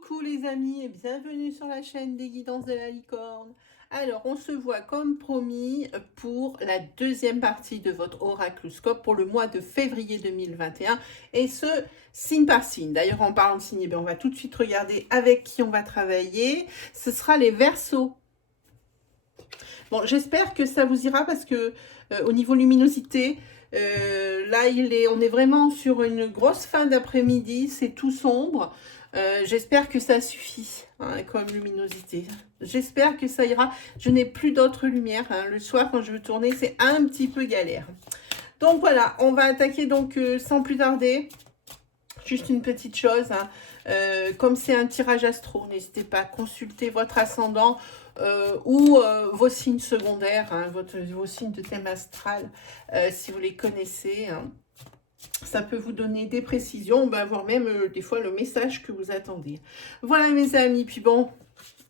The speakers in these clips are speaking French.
Coucou les amis et bienvenue sur la chaîne des guidances de la licorne. Alors on se voit comme promis pour la deuxième partie de votre oracloscope pour le mois de février 2021 et ce signe par signe. D'ailleurs en parlant de signe, on va tout de suite regarder avec qui on va travailler. Ce sera les Verseaux. Bon, j'espère que ça vous ira parce que au niveau luminosité, là on est vraiment sur une grosse fin d'après-midi, c'est tout sombre. J'espère que ça suffit comme luminosité. J'espère que ça ira. Je n'ai plus d'autres lumières. Le soir, quand je veux tourner, c'est un petit peu galère. Donc voilà, on va attaquer donc sans plus tarder. Juste une petite chose, comme c'est un tirage astro, n'hésitez pas à consulter votre ascendant ou vos signes secondaires, vos signes de thème astral, si vous les connaissez. Ça peut vous donner des précisions, voire même des fois le message que vous attendez. Voilà mes amis, puis bon,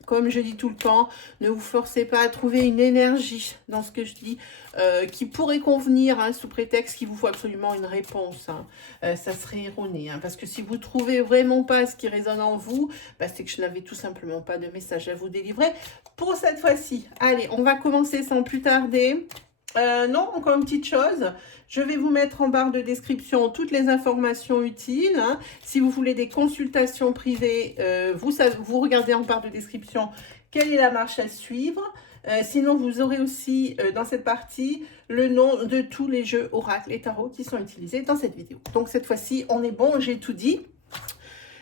comme je dis tout le temps, ne vous forcez pas à trouver une énergie dans ce que je dis qui pourrait convenir sous prétexte qu'il vous faut absolument une réponse. Ça serait erroné. Parce que si vous ne trouvez vraiment pas ce qui résonne en vous, c'est que je n'avais tout simplement pas de message à vous délivrer pour cette fois-ci. Allez, on va commencer sans plus tarder. Non, encore une petite chose. Je vais vous mettre en barre de description toutes les informations utiles. Si vous voulez des consultations privées, vous regardez en barre de description quelle est la marche à suivre. Sinon, vous aurez aussi dans cette partie le nom de tous les jeux oracles et tarot qui sont utilisés dans cette vidéo. Donc cette fois-ci, on est bon, j'ai tout dit.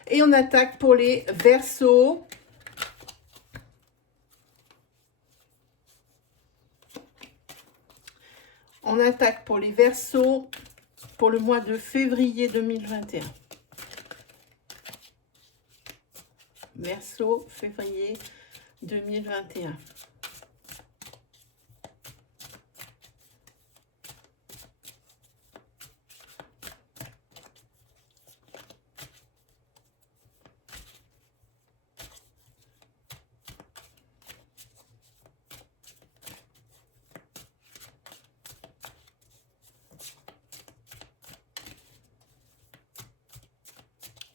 Et on attaque pour les Verseaux. On attaque pour les Verseaux pour le mois de février 2021. Verseau, février 2021.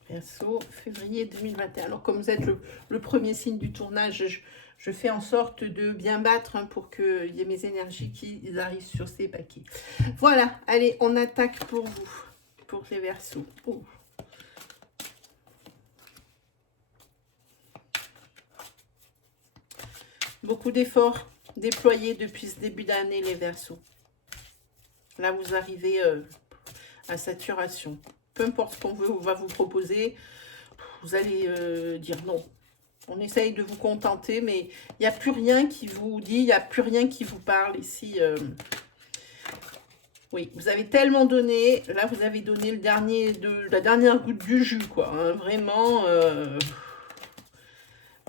Verseau, février 2021. Alors, comme vous êtes le premier signe du tournage, je fais en sorte de bien battre pour qu'il y ait mes énergies qui arrivent sur ces paquets. Voilà, allez, on attaque pour vous, pour les Verseaux. Oh. Beaucoup d'efforts déployés depuis ce début d'année, les Verseaux. Là, vous arrivez à saturation. Peu importe ce qu'on va vous proposer, vous allez dire non. On essaye de vous contenter, mais il n'y a plus rien qui vous dit, il n'y a plus rien qui vous parle ici. Oui, vous avez tellement donné. Là, vous avez donné la dernière goutte du jus, quoi. Vraiment,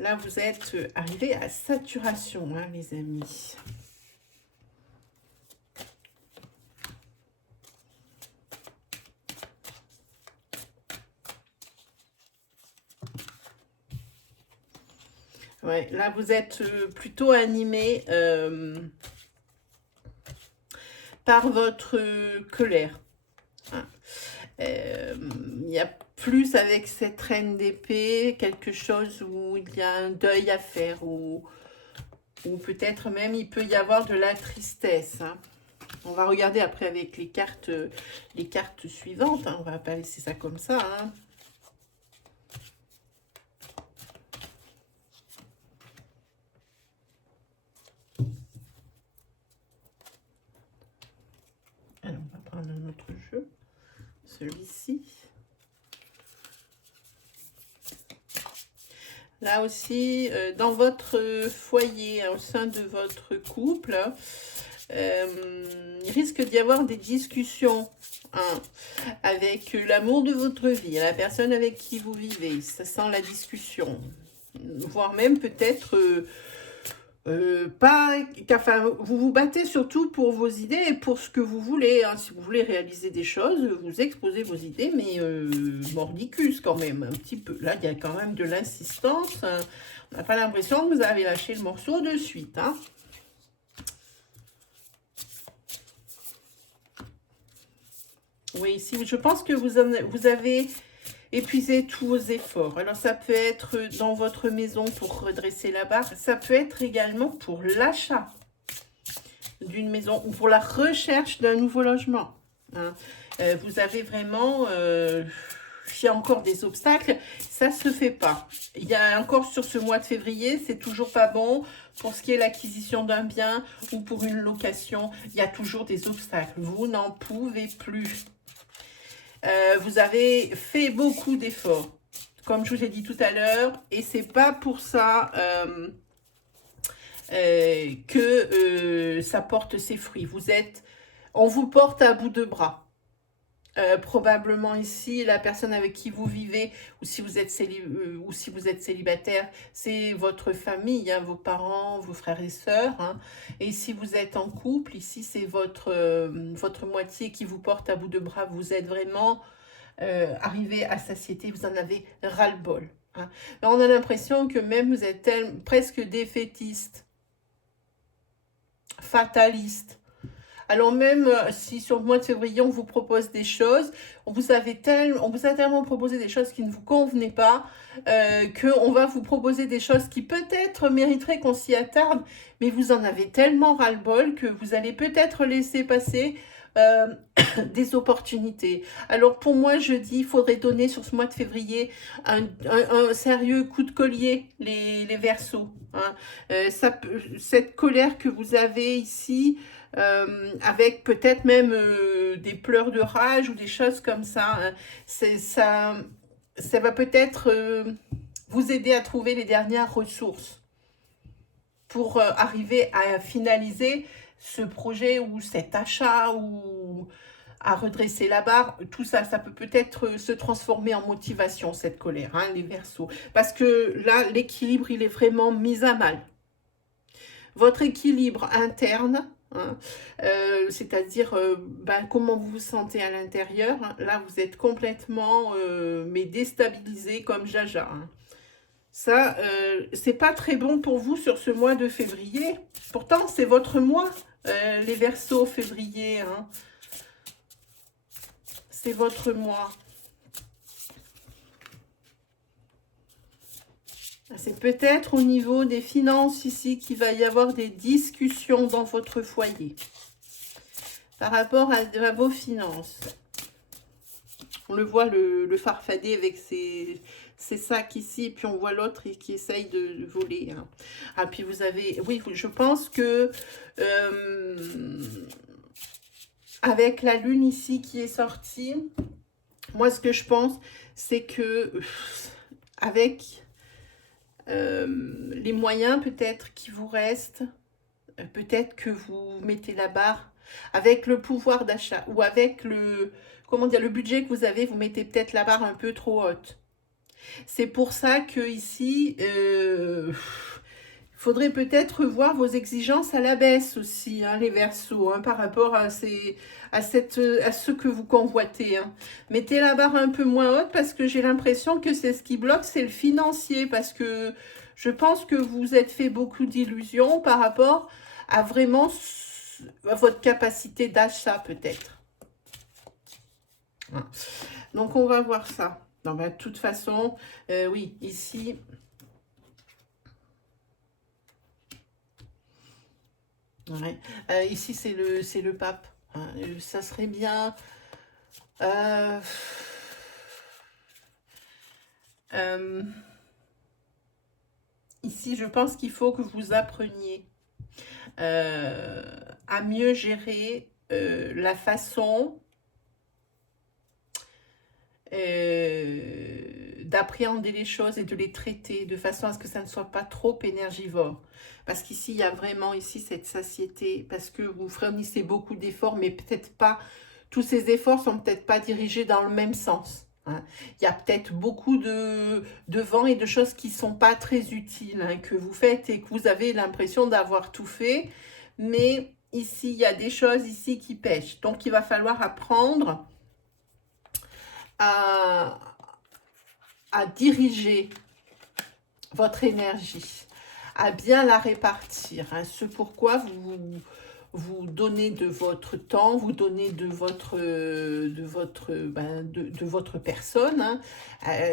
là, vous êtes arrivé à saturation, les amis. Ouais, là, vous êtes plutôt animé par votre colère. Il y a plus avec cette reine d'épée, quelque chose où il y a un deuil à faire, ou peut-être même il peut y avoir de la tristesse. On va regarder après avec les cartes suivantes. On va pas laisser ça comme ça. Alors, on va prendre un autre jeu. Celui-ci. Là aussi, dans votre foyer, au sein de votre couple, il risque d'y avoir des discussions avec l'amour de votre vie, la personne avec qui vous vivez. Ça sent la discussion. Voire même peut-être enfin, vous vous battez surtout pour vos idées et pour ce que vous voulez. Si vous voulez réaliser des choses, vous exposez vos idées, mais mordicus quand même, un petit peu. Là, il y a quand même de l'insistance. On n'a pas l'impression que vous avez lâché le morceau de suite. Oui, ici, je pense que vous avez épuisez tous vos efforts. Alors ça peut être dans votre maison pour redresser la barre, ça peut être également pour l'achat d'une maison ou pour la recherche d'un nouveau logement. Hein. Vous avez vraiment, il y a encore des obstacles, ça se fait pas. Il y a encore sur ce mois de février, c'est toujours pas bon pour ce qui est l'acquisition d'un bien ou pour une location. Il y a toujours des obstacles. Vous n'en pouvez plus. Vous avez fait beaucoup d'efforts, comme je vous ai dit tout à l'heure, et c'est pas pour ça que ça porte ses fruits. On vous porte à bout de bras. Probablement ici, la personne avec qui vous vivez, ou si vous êtes, célibataire, c'est votre famille, hein, vos parents, vos frères et sœurs. Hein. Et si vous êtes en couple, ici, c'est votre moitié qui vous porte à bout de bras. Vous êtes vraiment arrivé à satiété, vous en avez ras-le-bol. Hein. On a l'impression que même vous êtes presque défaitiste, fataliste. Alors même si sur le mois de février, on vous propose des choses, on vous a tellement proposé des choses qui ne vous convenaient pas, qu'on va vous proposer des choses qui peut-être mériteraient qu'on s'y attarde, mais vous en avez tellement ras-le-bol que vous allez peut-être laisser passer des opportunités. Alors pour moi, je dis, il faudrait donner sur ce mois de février un sérieux coup de collier, les Verseaux. Hein. Cette colère que vous avez ici, avec peut-être même des pleurs de rage ou des choses comme ça, hein, ça va peut-être vous aider à trouver les dernières ressources pour arriver à finaliser ce projet ou cet achat ou à redresser la barre. Tout ça, ça peut peut-être se transformer en motivation, cette colère, hein, les Verseaux. Parce que là, l'équilibre, il est vraiment mis à mal. Votre équilibre interne, hein, c'est-à-dire comment vous vous sentez à l'intérieur, hein, là, vous êtes complètement mais déstabilisé comme Jaja. Hein. Ça, c'est pas très bon pour vous sur ce mois de février. Pourtant, c'est votre mois, les Verseaux, février. Hein. C'est votre mois. C'est peut-être au niveau des finances ici qu'il va y avoir des discussions dans votre foyer. Par rapport à vos finances. On le voit, le farfadet avec ses sacs ici, et puis on voit l'autre qui essaye de voler. Hein. Ah, puis vous avez... Oui, je pense que... avec la lune ici qui est sortie, moi ce que je pense, c'est que avec les moyens peut-être qui vous restent, peut-être que vous mettez la barre avec le pouvoir d'achat ou avec le budget que vous avez, vous mettez peut-être la barre un peu trop haute. C'est pour ça que ici, faudrait peut-être voir vos exigences à la baisse aussi, hein, les Verseaux, hein, par rapport à ce que vous convoitez. Hein. Mettez la barre un peu moins haute parce que j'ai l'impression que c'est ce qui bloque, c'est le financier. Parce que je pense que vous êtes fait beaucoup d'illusions par rapport à vraiment à votre capacité d'achat peut-être. Hein. Donc on va voir ça. Non, de toute façon, oui, ici... Ouais. Ici, c'est le pape. Hein. Ça serait bien... ici, je pense qu'il faut que vous appreniez à mieux gérer la façon d'appréhender les choses et de les traiter de façon à ce que ça ne soit pas trop énergivore. Parce qu'ici, il y a vraiment ici cette satiété, parce que vous fournissez beaucoup d'efforts, mais peut-être pas, tous ces efforts sont peut-être pas dirigés dans le même sens. Hein. Il y a peut-être beaucoup de vents et de choses qui ne sont pas très utiles, hein, que vous faites et que vous avez l'impression d'avoir tout fait, mais ici, il y a des choses ici qui pêchent. Donc, il va falloir apprendre à diriger votre énergie, à bien la répartir. Hein. Ce pourquoi vous donnez de votre temps, vous donnez de votre personne, hein,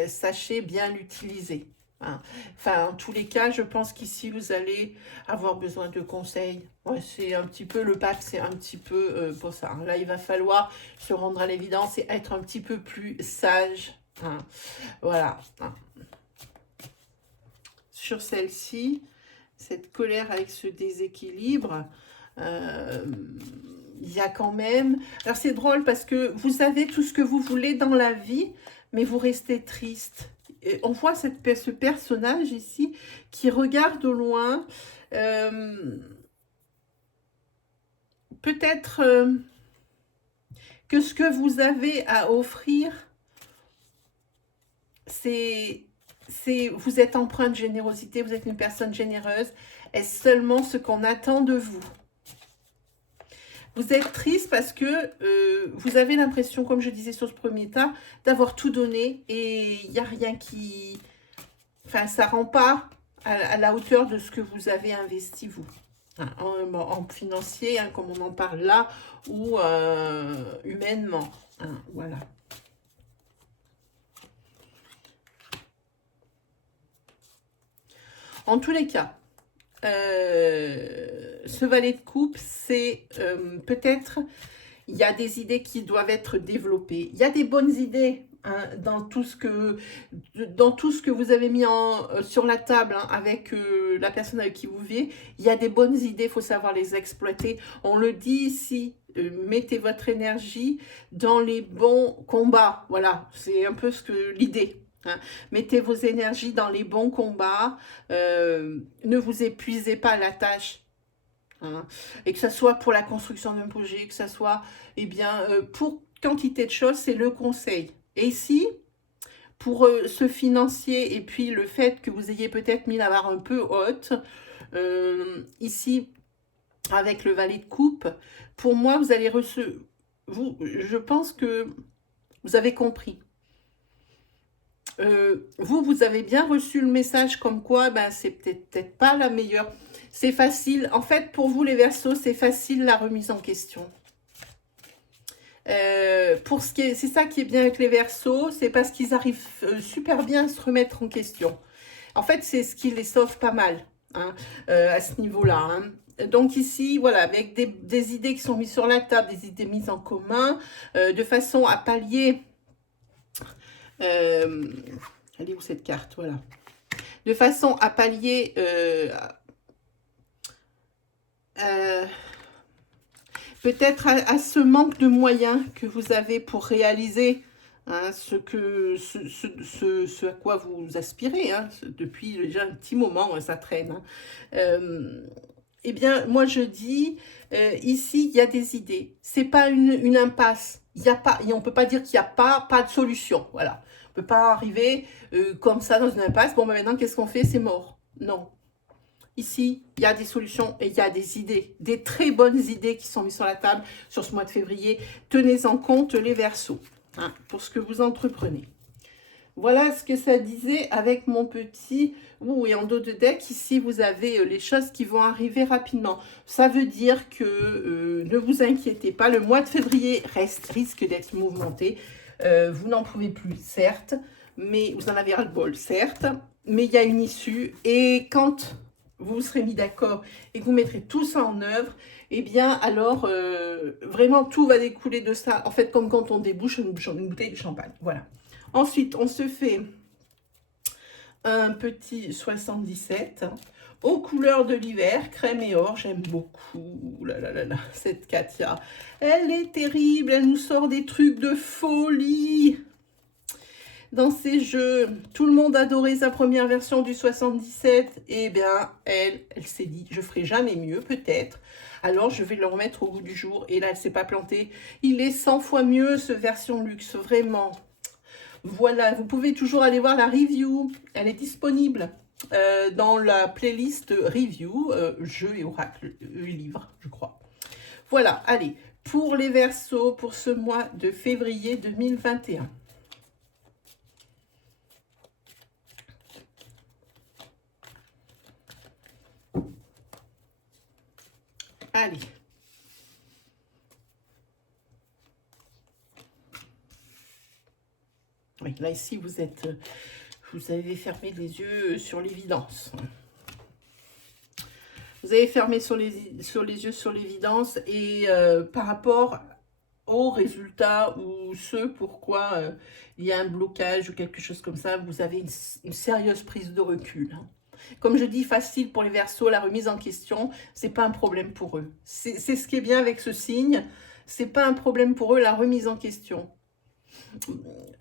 sachez bien l'utiliser. Hein. Enfin, en tous les cas, je pense qu'ici, vous allez avoir besoin de conseils. Ouais, c'est un petit peu, le pape, c'est un petit peu pour ça. Là, il va falloir se rendre à l'évidence et être un petit peu plus sage. Hein. Voilà. Hein. Sur celle-ci, cette colère avec ce déséquilibre, il y a quand même... Alors, c'est drôle parce que vous avez tout ce que vous voulez dans la vie, mais vous restez triste. Et on voit ce personnage ici qui regarde au loin. Peut-être que ce que vous avez à offrir, vous êtes empreint de générosité, vous êtes une personne généreuse. Est-ce seulement ce qu'on attend de vous? Vous êtes triste parce que vous avez l'impression, comme je disais sur ce premier tas, d'avoir tout donné et il n'y a rien qui... Enfin, ça ne rend pas à la hauteur de ce que vous avez investi, vous. Hein, en financier, hein, comme on en parle là, ou humainement. Hein, voilà. En tous les cas, ce valet de coupe, c'est peut-être, il y a des idées qui doivent être développées. Il y a des bonnes idées hein, dans tout ce que vous avez mis sur la table hein, avec la personne avec qui vous vivez. Il y a des bonnes idées, il faut savoir les exploiter. On le dit ici, mettez votre énergie dans les bons combats. Voilà, c'est un peu l'idée. Hein. Mettez vos énergies dans les bons combats. Ne vous épuisez pas à la tâche. Hein. Et que ce soit pour la construction d'un projet, que ce soit pour quantité de choses, c'est le conseil. Et ici, pour ce financier et puis le fait que vous ayez peut-être mis la barre un peu haute, ici, avec le valet de coupe, pour moi, vous allez recevoir... Je pense que vous avez compris. Vous avez bien reçu le message comme quoi, ben, c'est peut-être pas la meilleure. C'est facile. En fait, pour vous, les Verseaux, c'est facile la remise en question. C'est ça qui est bien avec les Verseaux, c'est parce qu'ils arrivent super bien à se remettre en question. En fait, c'est ce qui les sauve pas mal hein, à ce niveau-là. Hein. Donc ici, voilà, avec des idées qui sont mises sur la table, des idées mises en commun, de façon à pallier... elle est où cette carte? Voilà. De façon à pallier... peut-être à ce manque de moyens que vous avez pour réaliser hein, ce à quoi vous aspirez. Hein, depuis déjà un petit moment, ça traîne. Hein. Eh bien, moi je dis, ici, il y a des idées. C'est pas une impasse. Il y a pas, et on ne peut pas dire qu'il n'y a pas de solution. Voilà. On ne peut pas arriver comme ça dans une impasse. Bon, ben maintenant, qu'est-ce qu'on fait? C'est mort. Non. Ici, il y a des solutions et il y a des idées, des très bonnes idées qui sont mises sur la table sur ce mois de février. Tenez en compte les Verseaux hein, pour ce que vous entreprenez. Voilà ce que ça disait avec mon petit... et en dos de deck, ici, vous avez les choses qui vont arriver rapidement. Ça veut dire que ne vous inquiétez pas, le mois de février risque d'être mouvementé. Vous n'en pouvez plus, certes, mais vous en avez ras-le-bol, certes, mais il y a une issue. Et quand vous vous serez mis d'accord et que vous mettrez tout ça en œuvre, eh bien, alors, vraiment, tout va découler de ça. En fait, comme quand on débouche une bouteille de champagne. Voilà. Ensuite, on se fait un petit 77 aux couleurs de l'hiver, crème et or. J'aime beaucoup. Là, là, là, là, cette Katia. Elle est terrible. Elle nous sort des trucs de folie. Dans ces jeux, tout le monde adorait sa première version du 77. Eh bien, elle s'est dit, je ferai jamais mieux, peut-être. Alors, je vais le remettre au goût du jour. Et là, elle ne s'est pas plantée. Il est 100 fois mieux, ce version luxe, vraiment. Voilà, vous pouvez toujours aller voir la review. Elle est disponible dans la playlist review, jeux et oracles, livres, je crois. Voilà, allez, pour les Verseaux, pour ce mois de février 2021. Allez, Là, ici, vous avez fermé les yeux sur l'évidence. Vous avez fermé sur les yeux sur l'évidence et par rapport aux résultats ou ce pourquoi il y a un blocage ou quelque chose comme ça, vous avez une sérieuse prise de recul. Hein. Comme je dis, facile pour les Verseaux, la remise en question, c'est pas un problème pour eux. C'est ce qui est bien avec ce signe, c'est pas un problème pour eux la remise en question.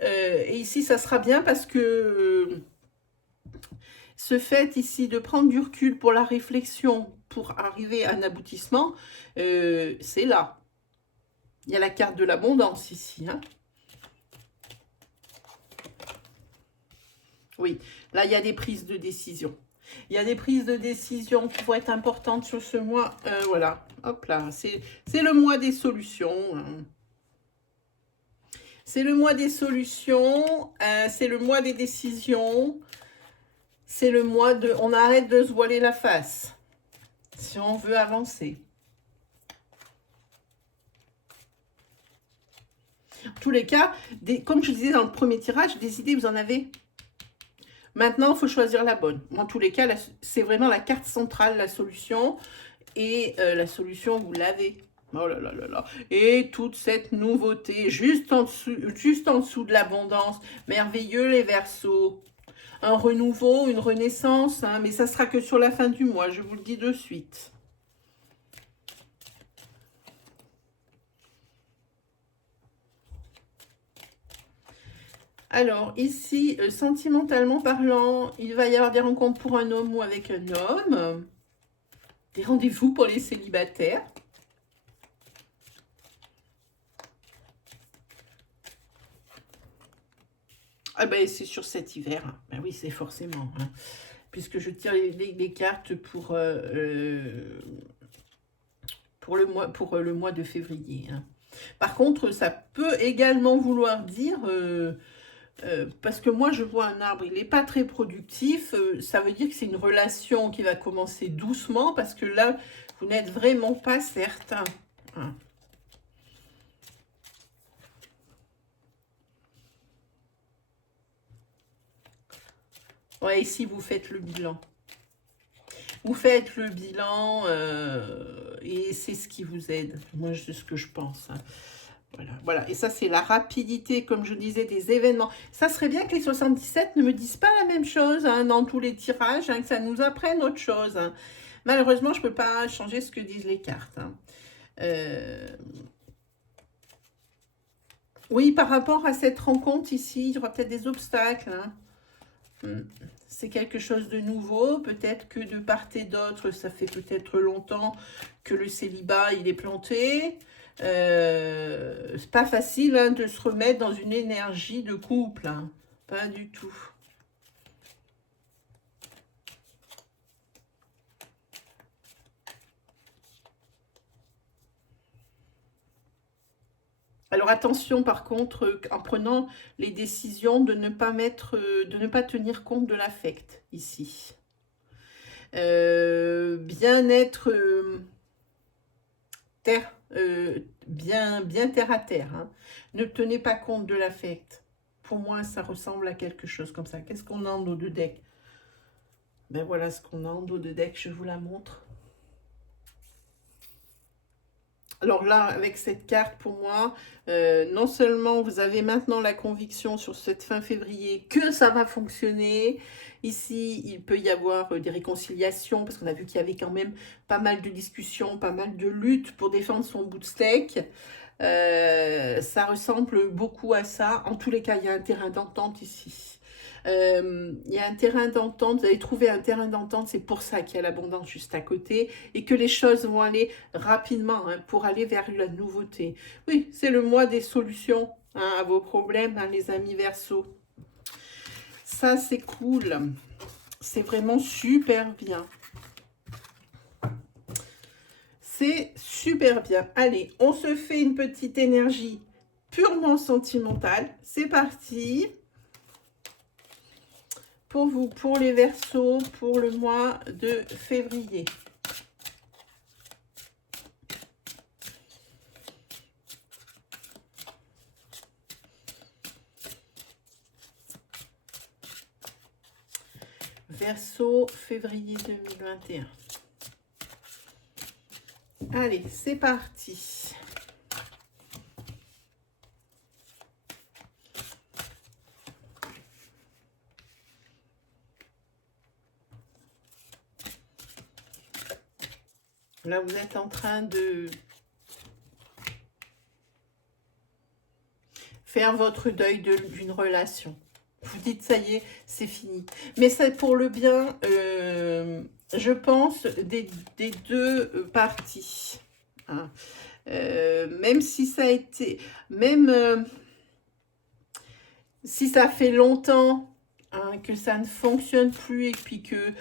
Et ici, ça sera bien parce que ce fait ici de prendre du recul pour la réflexion, pour arriver à un aboutissement, c'est là. Il y a la carte de l'abondance ici. Hein. Oui, là, il y a des prises de décision. Il y a des prises de décision qui vont être importantes sur ce mois. Voilà, hop là, c'est le mois des solutions. Hein. C'est le mois des solutions, c'est le mois des décisions. C'est le mois de... On arrête de se voiler la face, si on veut avancer. En tous les cas, comme je disais dans le premier tirage, des idées, vous en avez. Maintenant, il faut choisir la bonne. En tous les cas, c'est vraiment la carte centrale, la solution. Et la solution, vous l'avez. Oh là là là là. Et toute cette nouveauté, juste en dessous de l'abondance. Merveilleux les Verseaux. Un renouveau, une renaissance, hein, mais ça sera que sur la fin du mois, je vous le dis de suite. Alors, ici, sentimentalement parlant, il va y avoir des rencontres pour un homme ou avec un homme. Des rendez-vous pour les célibataires. Ah ben, c'est sur cet hiver. Ben oui, c'est forcément. Hein. Puisque je tire les cartes pour le mois de février. Hein. Par contre, ça peut également vouloir dire... parce que moi, je vois un arbre, il n'est pas très productif. Ça veut dire que c'est une relation qui va commencer doucement parce que là, vous n'êtes vraiment pas certain. Hein. Ouais, ici, vous faites le bilan. Vous faites le bilan et c'est ce qui vous aide. Moi, c'est ce que je pense. Hein. Voilà, voilà. Et ça, c'est la rapidité, comme je disais, des événements. Ça serait bien que les 77 ne me disent pas la même chose hein, dans tous les tirages, hein, que ça nous apprenne autre chose. Hein. Malheureusement, je ne peux pas changer ce que disent les cartes. Hein. Oui, par rapport à cette rencontre ici, il y aura peut-être des obstacles. Hein. C'est quelque chose de nouveau. Peut-être que de part et d'autre, ça fait peut-être longtemps que le célibat, il est planté. C'est pas facile hein, de se remettre dans une énergie de couple. Hein. Pas du tout. Alors attention par contre, en prenant les décisions de ne pas tenir compte de l'affect ici. Bien-être bien terre à terre. Hein. Ne tenez pas compte de l'affect. Pour moi, ça ressemble à quelque chose comme ça. Qu'est-ce qu'on a en dos de deck? Ben voilà ce qu'on a en dos de deck, je vous la montre. Alors là, avec cette carte, pour moi, non seulement vous avez maintenant la conviction sur cette fin février que ça va fonctionner. Ici, il peut y avoir des réconciliations, parce qu'on a vu qu'il y avait quand même pas mal de discussions, pas mal de luttes pour défendre son bout de steak. Ça ressemble beaucoup à ça. En tous les cas, il y a un terrain d'entente ici. Il y a un terrain d'entente, vous avez trouvé un terrain d'entente, c'est pour ça qu'il y a l'abondance juste à côté et que les choses vont aller rapidement hein, pour aller vers la nouveauté. Oui, c'est le mois des solutions hein, à vos problèmes, hein, les amis Verseaux. Ça, c'est cool. C'est vraiment super bien. C'est super bien. Allez, on se fait une petite énergie purement sentimentale. C'est parti. Pour vous, pour les Verseaux, pour le mois de février. Verseau, février 2021. Allez, c'est parti. Là, vous êtes en train de faire votre deuil d'une relation. Vous dites, ça y est, c'est fini. Mais c'est pour le bien, je pense, des deux parties. Hein. Même si ça a été... Même si ça fait longtemps hein, que ça ne fonctionne plus et puis que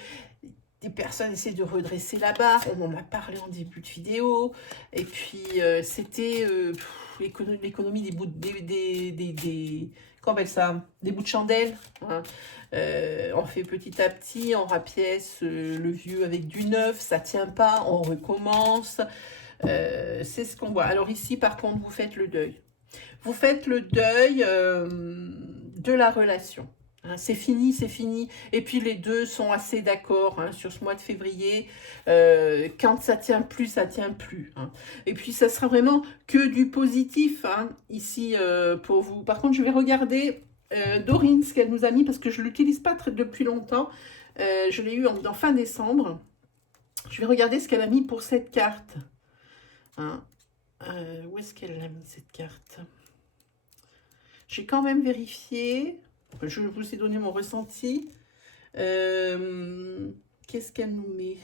des personnes essaient de redresser la barre, on en a parlé en début de vidéo, et puis c'était l'économie des bouts comment on appelle ça, des bouts de chandelle. Hein. On fait petit à petit, on rapièce le vieux avec du neuf, ça tient pas, on recommence. C'est ce qu'on voit. Alors ici, par contre, vous faites le deuil. Vous faites le deuil de la relation. Hein, c'est fini, c'est fini. Et puis les deux sont assez d'accord hein, sur ce mois de février. Quand ça tient plus, ça tient plus. Hein. Et puis ça sera vraiment que du positif hein, ici pour vous. Par contre, je vais regarder Dorine, ce qu'elle nous a mis, parce que je ne l'utilise pas depuis longtemps. Je l'ai eu en fin décembre. Je vais regarder ce qu'elle a mis pour cette carte. Hein. Où est-ce qu'elle a mis cette carte? J'ai quand même vérifié. Je vous ai donné mon ressenti. Qu'est-ce qu'elle nous met?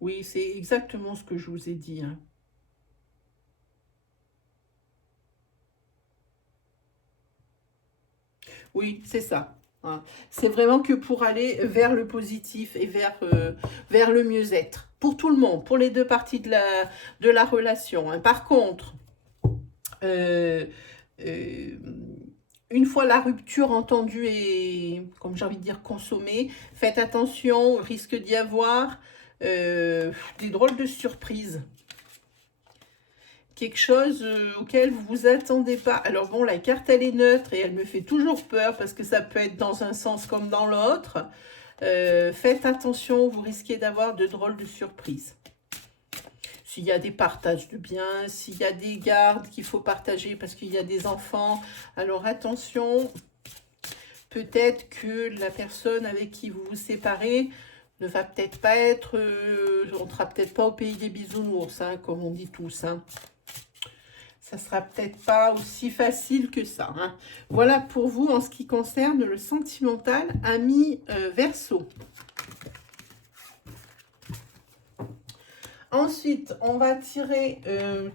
Oui, c'est exactement ce que je vous ai dit. Hein. Oui, c'est ça. Hein. C'est vraiment que pour aller vers le positif et vers le mieux-être. Pour tout le monde, pour les deux parties de la relation. Hein. Par contre, une fois la rupture entendue et, comme j'ai envie de dire, consommée, faites attention, au risque d'y avoir des drôles de surprises. Quelque chose auquel vous vous attendez pas. Alors bon, la carte, elle est neutre et elle me fait toujours peur parce que ça peut être dans un sens comme dans l'autre. Faites attention, vous risquez d'avoir de drôles de surprises. S'il y a des partages de biens, s'il y a des gardes qu'il faut partager parce qu'il y a des enfants, alors attention, peut-être que la personne avec qui vous vous séparez ne va peut-être pas être, on ne sera peut-être pas au pays des bisounours, hein, comme on dit tous. Hein. Ça ne sera peut-être pas aussi facile que ça. Hein. Voilà pour vous en ce qui concerne le sentimental, ami Verseau. Ensuite, on va tirer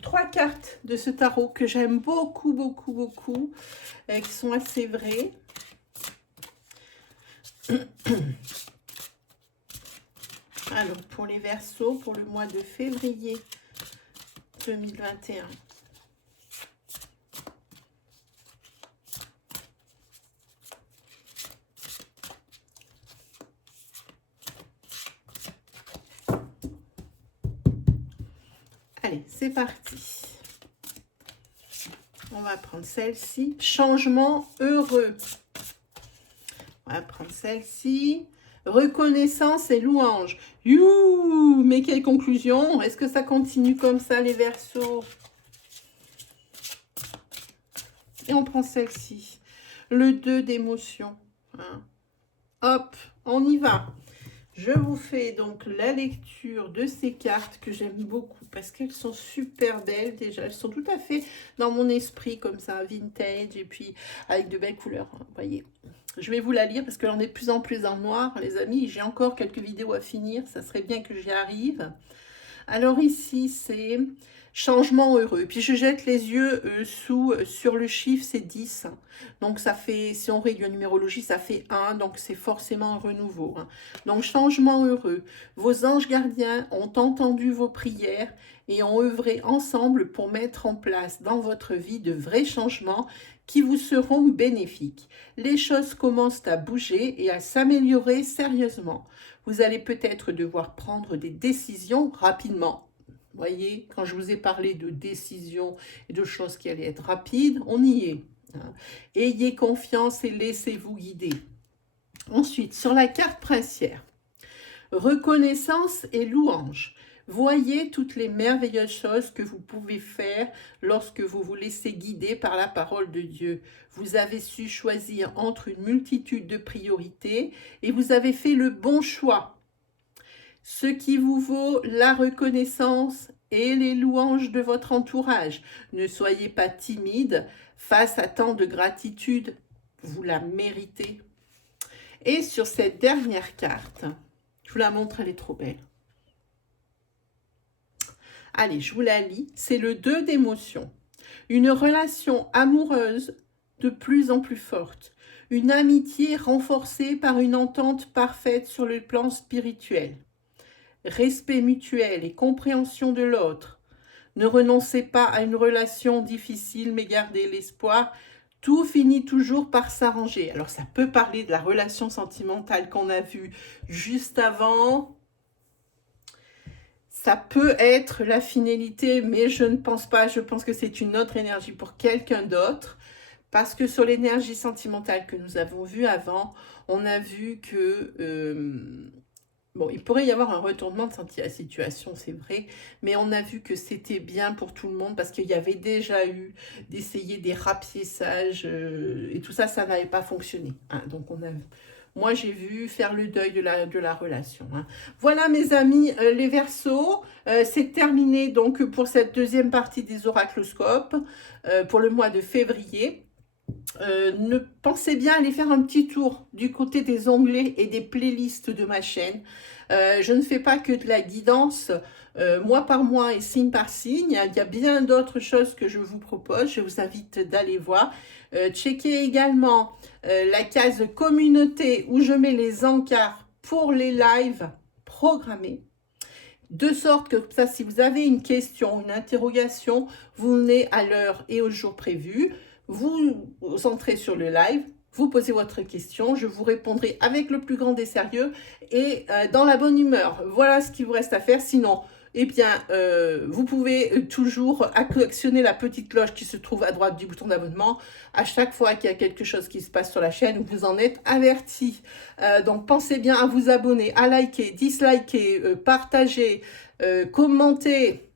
3 cartes de ce tarot que j'aime beaucoup, beaucoup, beaucoup, qui sont assez vraies. Alors, pour les Verseaux, pour le mois de février 2021. Allez, c'est parti. On va prendre celle-ci. Changement heureux. On va prendre celle-ci. Reconnaissance et louange. Youhou! Mais quelle conclusion? Est-ce que ça continue comme ça, les Verseaux? Et on prend celle-ci. Le 2 d'émotion. Hein. Hop, on y va. Je vous fais donc la lecture de ces cartes que j'aime beaucoup parce qu'elles sont super belles déjà. Elles sont tout à fait dans mon esprit comme ça, vintage et puis avec de belles couleurs. Hein, vous voyez. Je vais vous la lire parce que l'on est de plus en plus en noir, les amis. J'ai encore quelques vidéos à finir. Ça serait bien que j'y arrive. Alors ici, c'est changement heureux. Puis je jette les yeux sur le chiffre, c'est 10. Donc ça fait, si on réduit en numérologie, ça fait 1. Donc c'est forcément un renouveau. Hein. Donc changement heureux. Vos anges gardiens ont entendu vos prières et ont œuvré ensemble pour mettre en place dans votre vie de vrais changements qui vous seront bénéfiques. Les choses commencent à bouger et à s'améliorer sérieusement. Vous allez peut-être devoir prendre des décisions rapidement. Vous voyez, quand je vous ai parlé de décisions et de choses qui allaient être rapides, on y est. Hein. Ayez confiance et laissez-vous guider. Ensuite, sur la carte princière, reconnaissance et louange. Voyez toutes les merveilleuses choses que vous pouvez faire lorsque vous vous laissez guider par la parole de Dieu. Vous avez su choisir entre une multitude de priorités et vous avez fait le bon choix. Ce qui vous vaut la reconnaissance et les louanges de votre entourage. Ne soyez pas timide face à tant de gratitude. Vous la méritez. Et sur cette dernière carte, je vous la montre, elle est trop belle. Allez, je vous la lis. C'est le 2 d'émotion. Une relation amoureuse de plus en plus forte. Une amitié renforcée par une entente parfaite sur le plan spirituel. Respect mutuel et compréhension de l'autre. Ne renoncez pas à une relation difficile, mais gardez l'espoir. Tout finit toujours par s'arranger. Alors, ça peut parler de la relation sentimentale qu'on a vue juste avant. Ça peut être la finalité, mais je ne pense pas. Je pense que c'est une autre énergie pour quelqu'un d'autre. Parce que sur l'énergie sentimentale que nous avons vue avant, on a vu que... bon, il pourrait y avoir un retournement de situation, c'est vrai, mais on a vu que c'était bien pour tout le monde parce qu'il y avait déjà eu d'essayer des rapiessages et tout ça, ça n'avait pas fonctionné. Hein. Donc, moi, j'ai vu faire le deuil de la relation. Hein. Voilà, mes amis, les Verseaux, c'est terminé donc pour cette deuxième partie des oracloscopes pour le mois de février. Ne pensez bien aller faire un petit tour du côté des onglets et des playlists de ma chaîne. Je ne fais pas que de la guidance mois par mois et signe par signe. Il y a bien d'autres choses que je vous propose. Je vous invite d'aller voir. Checkez également la case communauté où je mets les encarts pour les lives programmés. De sorte que ça, si vous avez une question, une interrogation, vous venez à l'heure et au jour prévu. Vous entrez sur le live, vous posez votre question, je vous répondrai avec le plus grand des sérieux et dans la bonne humeur. Voilà ce qu'il vous reste à faire. Sinon, eh bien, vous pouvez toujours actionner la petite cloche qui se trouve à droite du bouton d'abonnement à chaque fois qu'il y a quelque chose qui se passe sur la chaîne, vous en êtes averti. Donc, pensez bien à vous abonner, à liker, disliker, partager, commenter.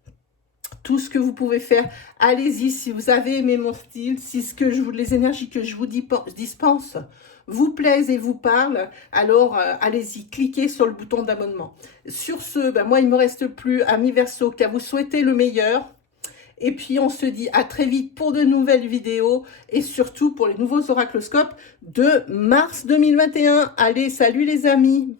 Tout ce que vous pouvez faire, allez-y. Si vous avez aimé mon style, si les énergies que je vous dispense vous plaisent et vous parlent, alors allez-y, cliquez sur le bouton d'abonnement. Sur ce, moi, il ne me reste plus, amis Verseaux, qu'à vous souhaiter le meilleur. Et puis, on se dit à très vite pour de nouvelles vidéos et surtout pour les nouveaux oracloscopes de mars 2021. Allez, salut les amis!